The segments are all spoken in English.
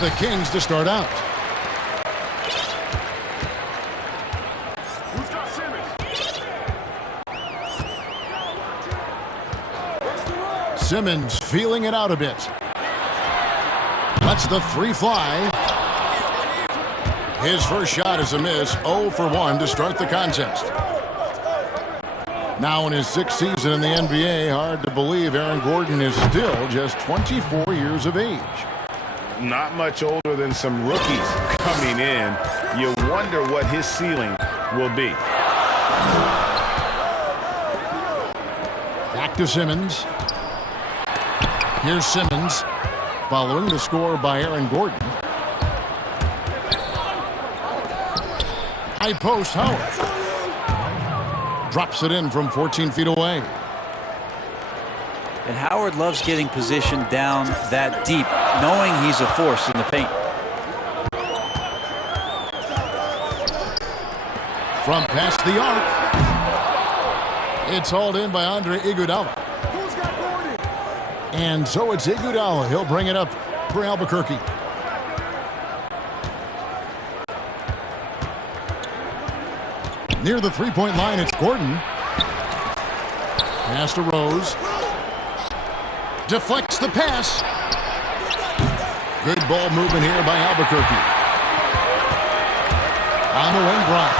It's the Kings to start out. Simmons feeling it out a bit. Lets the three fly. His first shot is a miss. 0 for 1 to start the contest. Now in his 6th season in the NBA, hard to believe Aaron Gordon is still just 24 years of age. Not much older than some rookies coming in. You wonder what his ceiling will be. Back to Simmons. Here's Simmons following the score by Aaron Gordon. High post, Howard. Drops it in from 14 feet away. And Howard loves getting positioned down that deep, knowing he's a force in the paint. From past the arc. It's hauled in by Andre Iguodala. And so it's Iguodala. He'll bring it up for Albuquerque. Near the three-point line, it's Gordon. Pass to Rose. Deflects the pass. Good ball movement here by Albuquerque. On the wing, Bryant.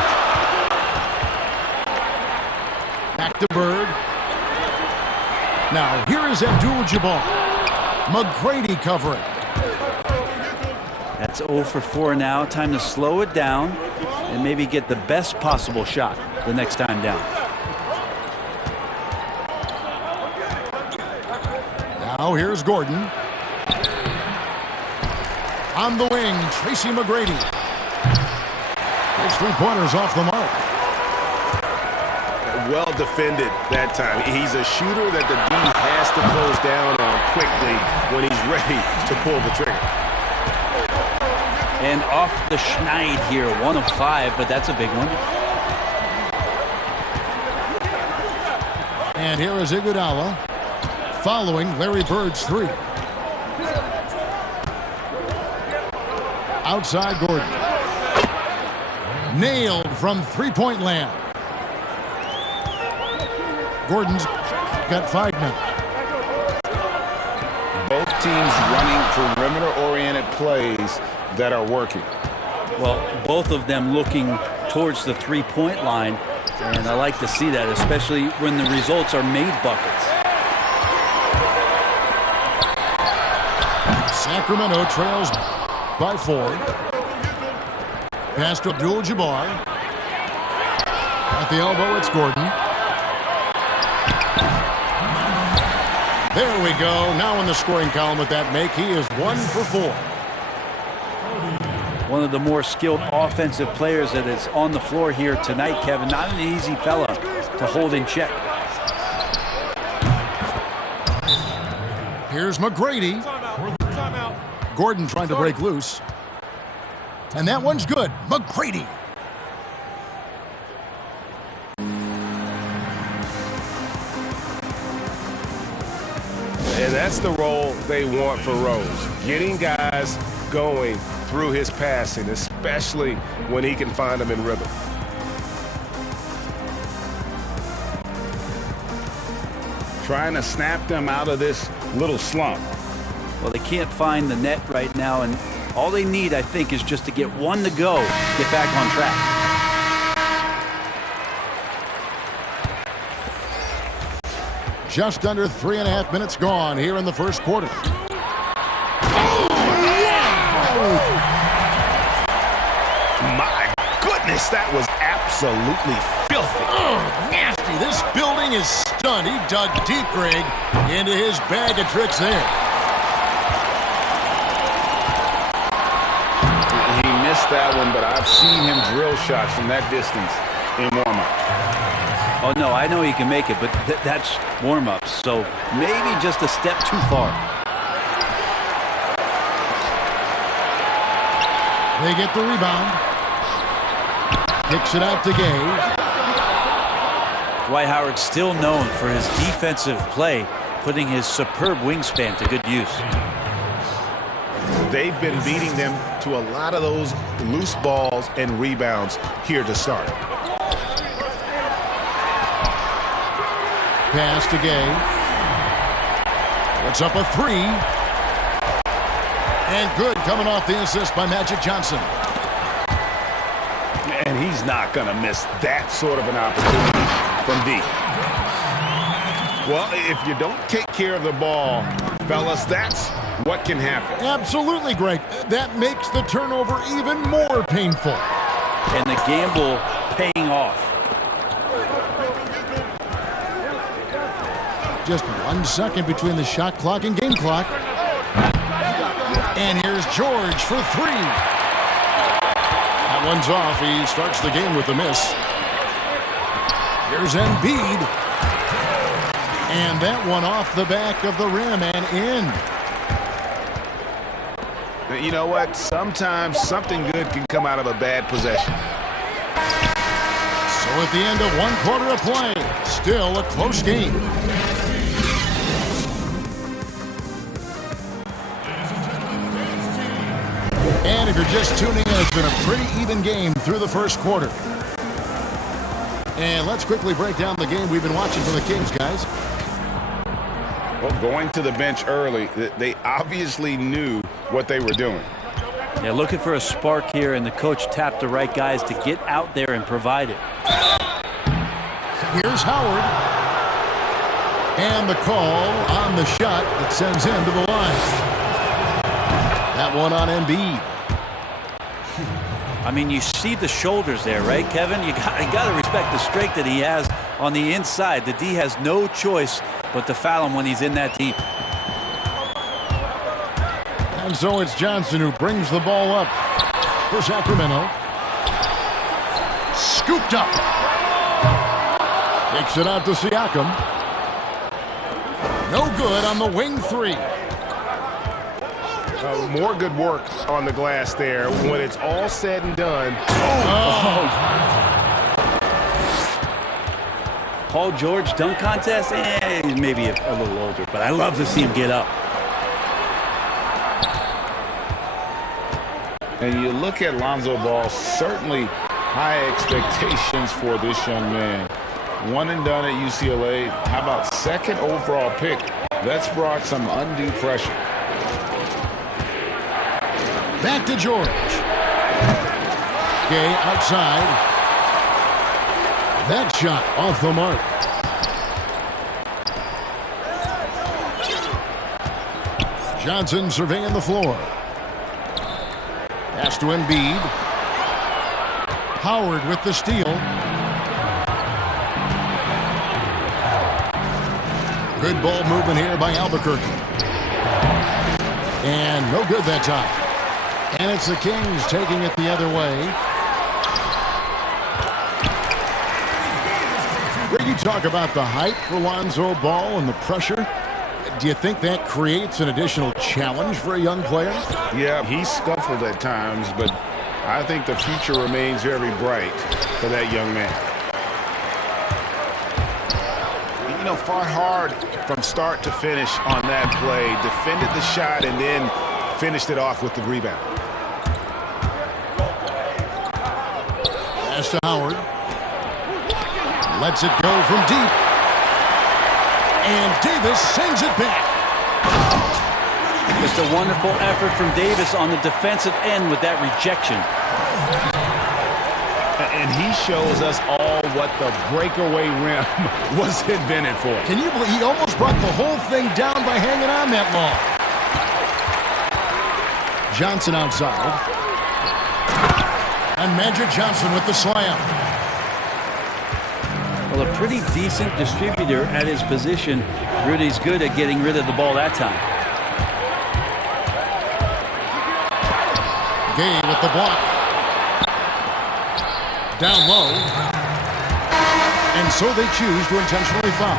Back to Bird. Now, here is Abdul-Jabbar. McGrady covering. That's 0 for 4 now. Time to slow it down and maybe get the best possible shot the next time down. Now, here's Gordon. On the wing, Tracy McGrady. His three-pointers off the mark. Well defended that time. He's a shooter that the D has to close down on quickly when he's ready to pull the trigger. And off the schneid here, 1 of 5, but that's a big one. And here is Iguodala following Larry Bird's three. Outside Gordon. Nailed from three-point land. Gordon's got 5 now. Both teams running perimeter-oriented plays that are working. Well, both of them looking towards the three-point line, and I like to see that, especially when the results are made buckets. Sacramento trails by 4. Pass to Abdul-Jabbar. At the elbow, it's Gordon. There we go. Now in the scoring column with that make, he is 1 for 4. One of the more skilled offensive players that is on the floor here tonight, Kevin. Not an easy fella to hold in check. Here's McGrady. Gordon trying to break loose. And that one's good. McGrady. And that's the role they want for Rose. Getting guys going through his passing, especially when he can find them in rhythm. Trying to snap them out of this little slump. Well, they can't find the net right now, and all they need, I think, is just to get one to go, get back on track. Just under 3.5 minutes gone here in the first quarter. My goodness, that was absolutely filthy. Oh, nasty. This building is stunned. He dug deep, Greg, into his bag of tricks there. He missed that one, but I've seen him drill shots from that distance in warm-up. Oh, no, I know he can make it, but that's warm-ups, so maybe just a step too far. They get the rebound. Kicks it out to Gay. Dwight Howard still known for his defensive play, putting his superb wingspan to good use. they've been beating them to a lot of those loose balls and rebounds here to start. Pass to Gay. Puts up a three. And good coming off the assist by Magic Johnson. And he's not going to miss that sort of an opportunity from deep. Well, if you don't take care of the ball, fellas, that's what can happen. Absolutely, Greg. That makes the turnover even more painful. And the gamble paying off. Just 1 second between the shot clock and game clock. And here's George for three. That one's off. He starts the game with a miss. Here's Embiid. And that one off the back of the rim and in. You know what? Sometimes something good can come out of a bad possession. So at the end of 1 quarter of play, still a close game. And if you're just tuning in, it's been a pretty even game through the first quarter. And let's quickly break down the game we've been watching from the Kings, guys. Well, going to the bench early, they obviously knew what they were doing. Yeah, looking for a spark here, and the coach tapped the right guys to get out there and provide it. Here's Howard. And the call on the shot that sends him to the line. That one on Embiid. I mean, you see the shoulders there, right, Kevin? You got to respect the strength that he has on the inside. The D has no choice but to foul him when he's in that deep. And so it's Johnson who brings the ball up for Sacramento. Scooped up. Takes it out to Siakam. No good on the wing three. More good work on the glass there. When it's all said and done. Paul George dunk contest? He's maybe a little older, but I love to see him get up. And you look at Lonzo Ball, certainly high expectations for this young man. One and done at UCLA. How about second overall pick? That's brought some undue pressure. Back to George. Gay outside. That shot off the mark. Johnson surveying the floor. Pass to Embiid. Howard with the steal. Good ball movement here by Albuquerque. And no good that time. And it's the Kings taking it the other way. Rick, you talk about the height for Lonzo Ball and the pressure. Do you think that creates an additional challenge for a young player? Yeah, he's scuffled at times, but I think the future remains very bright for that young man. You know, fought hard from start to finish on that play, defended the shot, and then finished it off with the rebound. Pass to Howard. Lets it go from deep. And Davis sends it back. Just a wonderful effort from Davis on the defensive end with that rejection. And he shows us all what the breakaway rim was invented for. Can you believe he almost brought the whole thing down by hanging on that long? Johnson outside. And Magic Johnson with the slam. Well, a pretty decent distributor at his position. Rudy's good at getting rid of the ball that time. Gay with the block. Down low. And so they choose to intentionally foul.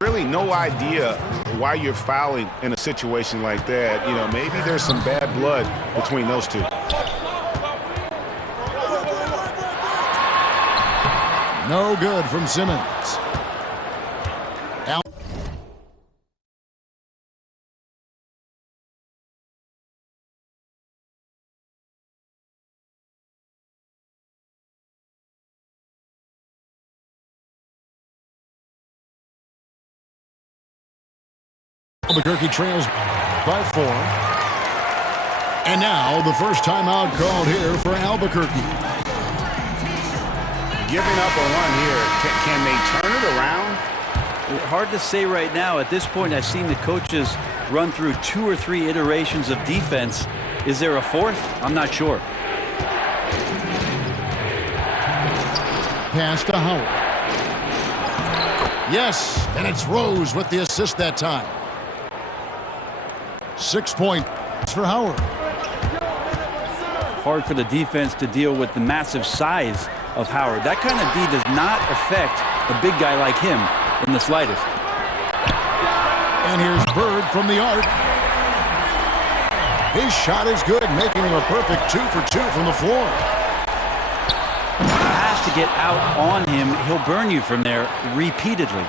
Really no idea why you're fouling in a situation like that. You know, maybe there's some bad blood between those two. No good from Simmons. Albuquerque trails by 4. And now the first timeout called here for Albuquerque. Giving up a run here. Can they turn it around? Hard to say right now. At this point, I've seen the coaches run through 2 or 3 iterations of defense. Is there a fourth? I'm not sure. Pass to Howard. Yes, and it's Rose with the assist that time. 6 points for Howard. Hard for the defense to deal with the massive size of Howard. That kind of D does not affect a big guy like him in the slightest. And here's Bird from the arc. His shot is good, making him a perfect 2 for 2 from the floor. Has to get out on him. He'll burn you from there repeatedly.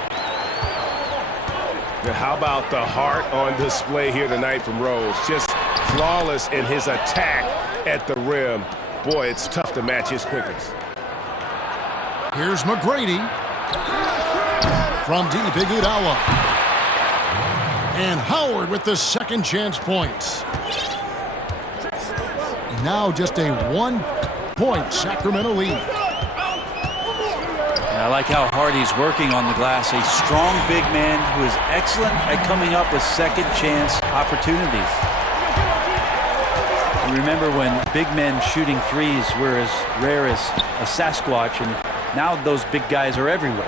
How about the heart on display here tonight from Rose? Just flawless in his attack at the rim. Boy, it's tough to match his quickness. Here's McGrady from deep. Iguodala. And Howard with the second chance points. And now just a 1-point Sacramento lead. I like how hard he's working on the glass. A strong big man who is excellent at coming up with second chance opportunities. You remember when big men shooting threes were as rare as a Sasquatch, and now those big guys are everywhere.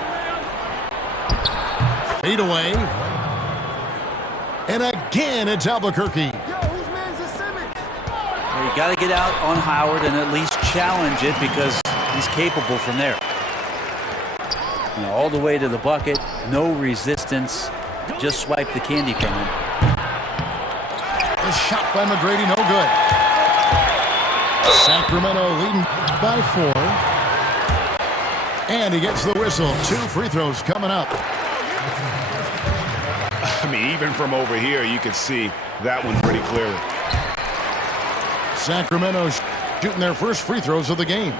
Fade away. And again, it's Albuquerque. You got to get out on Howard and at least challenge it because he's capable from there. You know, all the way to the bucket, no resistance, just swipe the candy from him. The shot by McGrady, no good. Sacramento leading by 4. And he gets the whistle. 2 free throws coming up. I mean, even from over here, you can see that one pretty clearly. Sacramento shooting their first free throws of the game.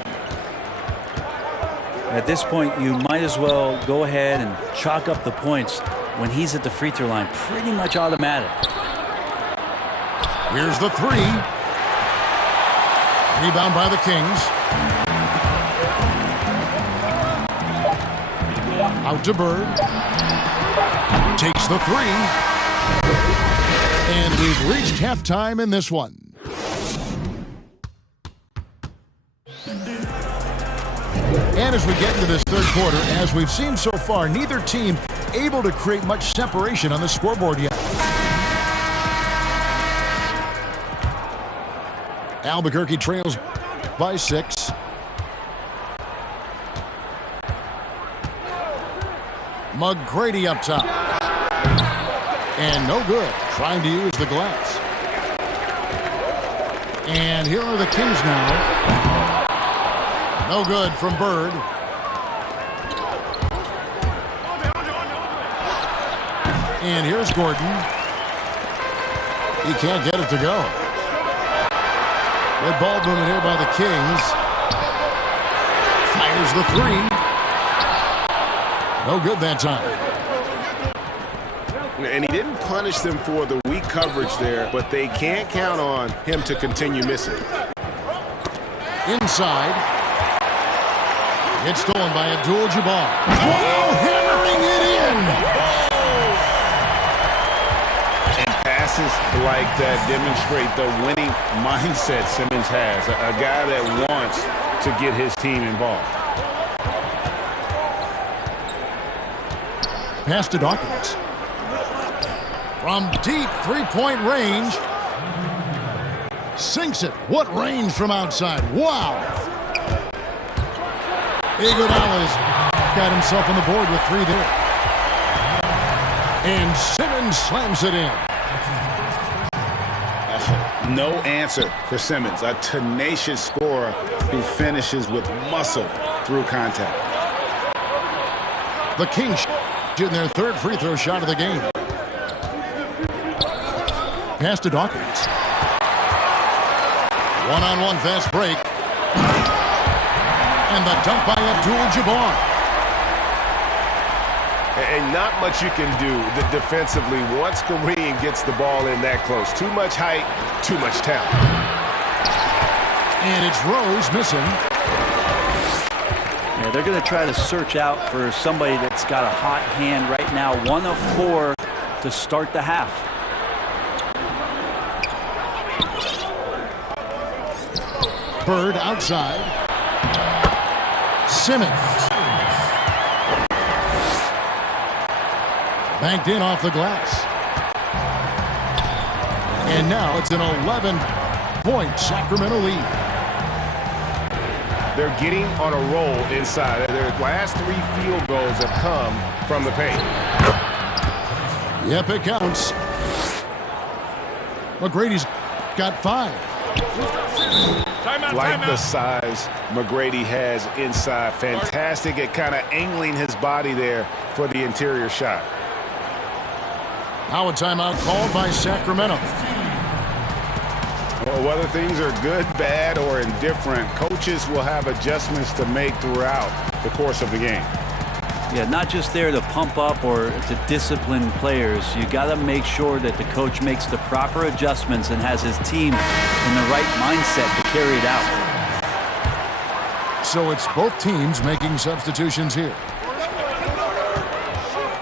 At this point, you might as well go ahead and chalk up the points when he's at the free throw line. Pretty much automatic. Here's the 3. Rebound by the Kings. Out to Bird. Takes the 3. And we've reached halftime in this one. And as we get into this third quarter, as we've seen so far, neither team able to create much separation on the scoreboard yet. Albuquerque trails by 6. McGrady up top. And no good, trying to use the glass. And here are the Kings now. No good from Bird. And here's Gordon. He can't get it to go. Good ball movement here by the Kings. Fires the 3. No good that time. And he didn't punish them for the weak coverage there, but they can't count on him to continue missing. Inside. It's stolen by Abdul-Jabbar. Wow, hammering it in. And passes like that demonstrate the winning mindset Simmons has. A guy that wants to get his team involved. Pass to Dawkins. From deep three-point range. Sinks it. What range from outside. Wow. Iguodala's got himself on the board with 3 there. And Simmons slams it in. No answer for Simmons. A tenacious scorer who finishes with muscle through contact. The Kings shooting their 3rd free throw shot of the game. Pass to Dawkins. One-on-one fast break. And the dunk by Abdul-Jabbar. And not much you can do defensively once Kareem gets the ball in that close. Too much height, too much talent. And it's Rose missing. Yeah, they're going to try to search out for somebody that's got a hot hand right now. 1 of 4 to start the half. Bird outside. Simmons. Banked in off the glass. And now it's an 11-point Sacramento lead. They're getting on a roll inside. Their last 3 field goals have come from the paint. Yep, it counts. McGrady's got 5. Like the size McGrady has inside. Fantastic at kind of angling his body there for the interior shot. Now a timeout called by Sacramento. Well, whether things are good, bad, or indifferent, coaches will have adjustments to make throughout the course of the game. Yeah, not just there to pump up or to discipline players. You got to make sure that the coach makes the proper adjustments and has his team in the right mindset to carry it out. So it's both teams making substitutions here.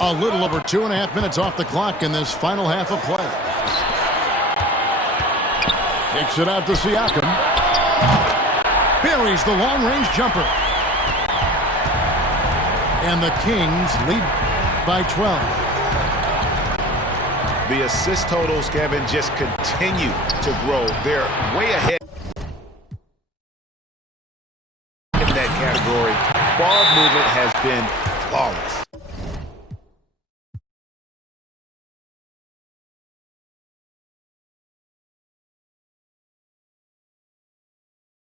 A little over 2.5 minutes off the clock in this final half of play. Kicks it out to Siakam. Buries the long-range jumper. And the Kings lead by 12. The assist totals, Kevin, just continue to grow. They're way ahead in that category. Ball movement has been flawless.